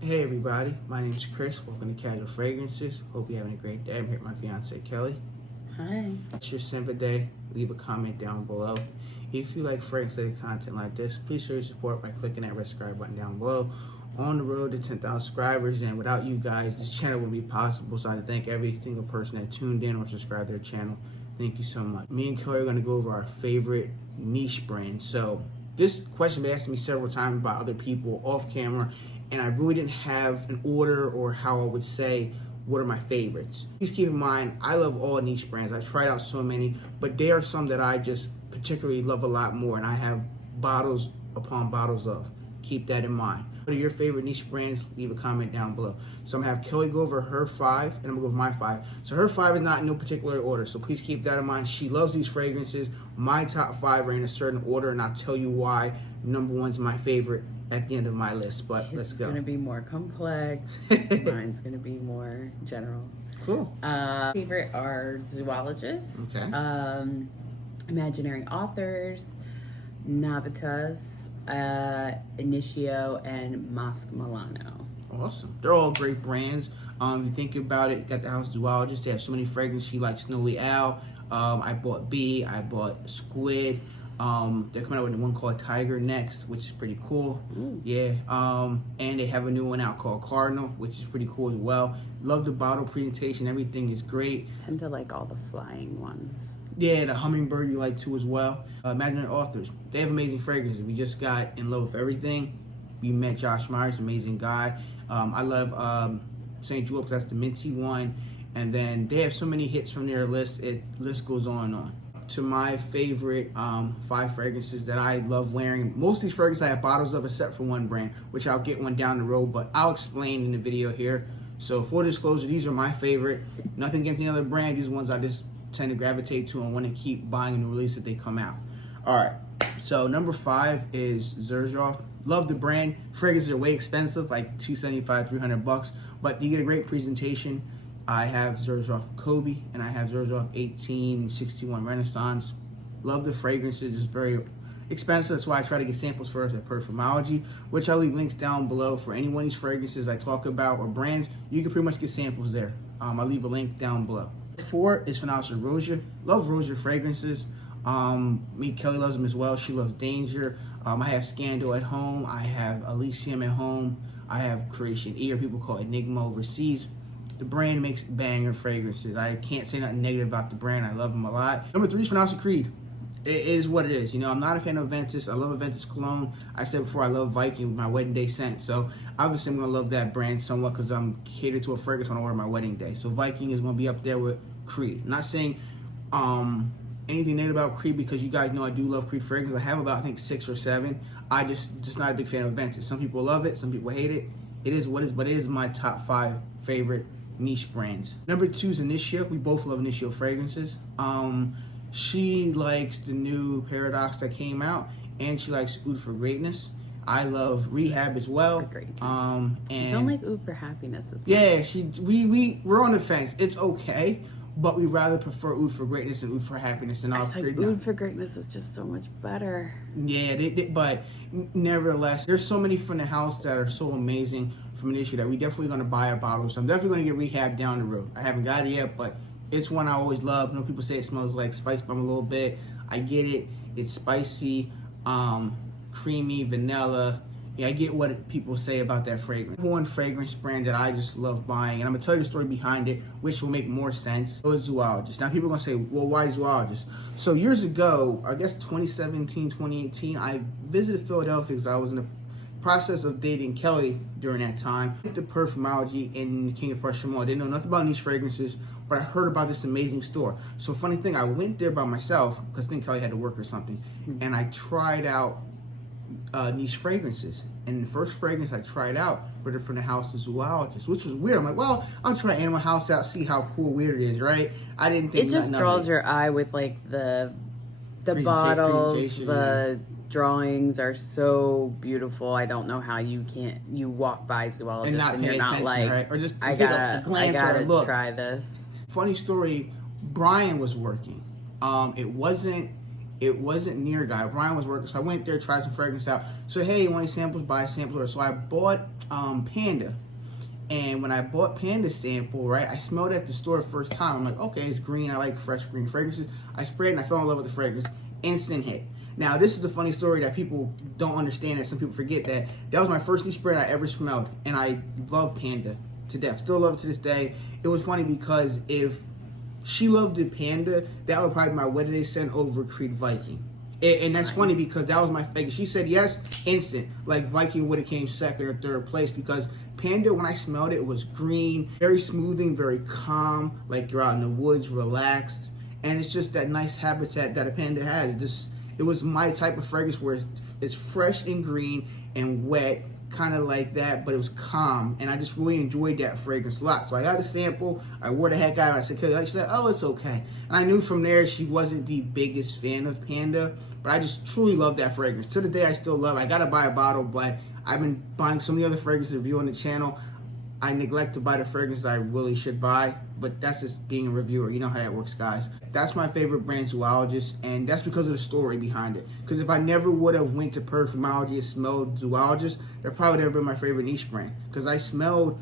Hey everybody, my name is Chris. Welcome to Casual Fragrances. Hope you're having a great day. I'm here with my fiance Kelly. Hi. It's your simple day. Leave a comment down below. If you like fragrance-related content like this, please show your support by clicking that red subscribe button down below. On the road to 10,000 subscribers, and without you guys, this channel wouldn't be possible. So I thank every single person that tuned in or subscribed to their channel. Thank you so much. Me and Kelly are going to go over our favorite niche brands. So this question been asked me several times by other people off camera, and I really didn't have an order or how I would say what are my favorites. Please keep in mind, I love all niche brands. I tried out so many, but there are some that I just particularly love a lot more, and I have bottles upon bottles of. Keep that in mind. What are your favorite niche brands? Leave a comment down below. So I'm gonna have Kelly go over her 5, and I'm gonna go over my 5. So her 5 is not in no particular order, so please keep that in mind. She loves these fragrances. My top 5 are in a certain order, and I'll tell you why. Number 1's my favorite at the end of my list, but let's go. It's gonna be more complex. Mine's gonna be more general. Cool. Favorite are zoologists, Okay. imaginary authors, Navitas, Initio, and Mosque Milano. Awesome. They're all great brands. If you think about it, you got the House Zoologist. They have so many fragrances. She likes Snowy Owl. I bought Bee. I bought Squid. They're coming out with one called Tiger next, which is pretty cool. Ooh. Yeah. And they have a new one out called Cardinal, which is pretty cool as well. Love the bottle presentation. Everything is great. Tend to like all the flying ones. Yeah, the hummingbird you like too as well. Imaginary Authors. They have amazing fragrances. We just got in love with everything. We met Josh Myers, amazing guy. I love St. Jewel because that's the minty one. And then they have so many hits from their list. List goes on and on. To my favorite 5 fragrances that I love wearing. Most of these fragrances I have bottles of except for one brand, which I'll get one down the road, but I'll explain in the video here. So full disclosure, these are my favorite. Nothing against any other brand. These are ones I just tend to gravitate to and want to keep buying in the release that they come out. All right, so number 5 is Xerjoff. Love the brand. Fragrances are way expensive, like $275, $300, but you get a great presentation. I have Xerjoff Kobe, and I have Xerjoff 1861 Renaissance. Love the fragrances. It's very expensive. That's why I try to get samples first at Perfumology, which I'll leave links down below for any one of these fragrances I talk about or brands. You can pretty much get samples there. I'll leave a link down below. 4 is Phenomenal Rosia. Love Rosia fragrances. Me, Kelly loves them as well. She loves Danger. I have Scandal at home. I have Elysium at home. I have Creation E, or people call it Enigma overseas. The brand makes banger fragrances. I can't say nothing negative about the brand. I love them a lot. Number 3 is Phenomenal Creed. It is what it is. You know, I'm not a fan of Aventus. I love Aventus cologne. I said before, I love Viking with my wedding day scent. So obviously I'm going to love that brand somewhat because I'm catered to a fragrance on order my wedding day. So Viking is going to be up there with Creed. I'm not saying anything negative about Creed because you guys know I do love Creed fragrances. I have about, I think, 6 or 7. I just not a big fan of Aventus. Some people love it. Some people hate it. It is what it is, but it is my top 5 favorite niche brands. Number 2 is Initio. We both love Initio fragrances. She likes the new Paradox that came out, and she likes Oud for Greatness. I love Rehab as well. And you don't like Oud for Happiness as well. Yeah, we're on the fence. It's okay, but we rather prefer Oud for Greatness than Oud for Happiness. And I think Oud for Greatness is just so much better. Yeah, but nevertheless, there's so many from the house that are so amazing from Initio that we definitely going to buy a bottle. So I'm definitely going to get Rehab down the road. I haven't got it yet, but it's one I always love. You know, people say it smells like spice bomb a little bit. I get it. It's spicy, creamy, vanilla. Yeah, I get what people say about that fragrance. One fragrance brand that I just love buying, and I'm going to tell you the story behind it, which will make more sense. So it's Zoologist. Now, people are going to say, well, why Zoologist? So years ago, I guess 2017, 2018, I visited Philadelphia because I was in the process of dating Kelly during that time. I went to Perfumology in the King of Prussia Mall. I didn't know nothing about niche fragrances, but I heard about this amazing store. So funny thing, I went there by myself because I think Kelly had to work or something, and I tried out niche fragrances. And the first fragrance I tried out were from the House of Zoologist, which was weird. I'm like, well, I'll try Animal House out, see how cool weird it is, right? I didn't think it just draws your eye with like the bottles, the drawings are so beautiful. I don't know how you walk by Zoologist and you're not like, right? Or just I gotta try this. Funny story, Brian was working. It wasn't It wasn't near a guy. Brian was working, so I went there, tried some fragrance out. So hey, you want any samples? Buy a sampler. So I bought Panda. And when I bought Panda sample, right, I smelled it at the store the first time. I'm like, okay, it's green. I like fresh green fragrances. I sprayed it and I fell in love with the fragrance. Instant hit. Now, this is the funny story that people don't understand, that some people forget, that was my first spray I ever smelled. And I love Panda to death. Still love it to this day. It was funny because if she loved the Panda, that would probably be my wedding day scent over Creed Viking. And that's funny because that was my favorite. She said yes, instant. Like Viking would have came second or third place because Panda, when I smelled it, it was green, very smoothing, very calm, like you're out in the woods, relaxed. And it's just that nice habitat that a Panda has. It was my type of fragrance where it's fresh and green and wet, kind of like that, but it was calm. And I just really enjoyed that fragrance a lot. So I got a sample, I wore the heck out of it. She said, oh, it's okay. And I knew from there she wasn't the biggest fan of Panda, but I just truly love that fragrance. To the day I still love it. I gotta buy a bottle, but I've been buying so many other fragrances to review on the channel. I neglect to buy the fragrances I really should buy, but that's just being a reviewer. You know how that works, guys. That's my favorite brand, Zoologist, and that's because of the story behind it. Because if I never would have went to Perfumology and smelled Zoologist, that probably would have been my favorite niche brand. Because I smelled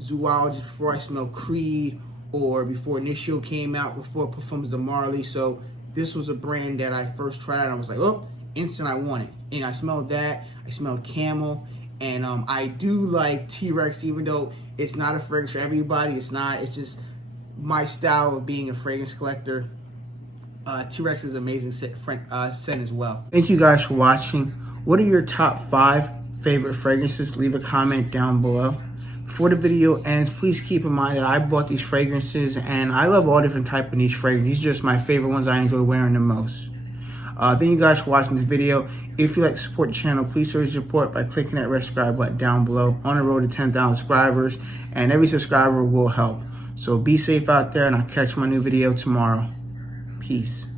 Zoologist before I smelled Creed, or before Initial came out, before Parfums de Marly. So this was a brand that I first tried and I was like, oh, instant, I want it. And I smelled that. I smelled Camel. And I do like T-Rex, even though it's not a fragrance for everybody. It's not. It's just my style of being a fragrance collector. T-Rex is amazing scent as well. Thank you guys for watching. What are your top 5 favorite fragrances? Leave a comment down below. Before the video ends, please keep in mind that I bought these fragrances and I love all different type of niche fragrances. These are just my favorite ones I enjoy wearing the most. Thank you guys for watching this video. If you like to support the channel, please show your support by clicking that red subscribe button down below. On the road to 10,000 subscribers, and every subscriber will help. So be safe out there, and I'll catch my new video tomorrow. Peace.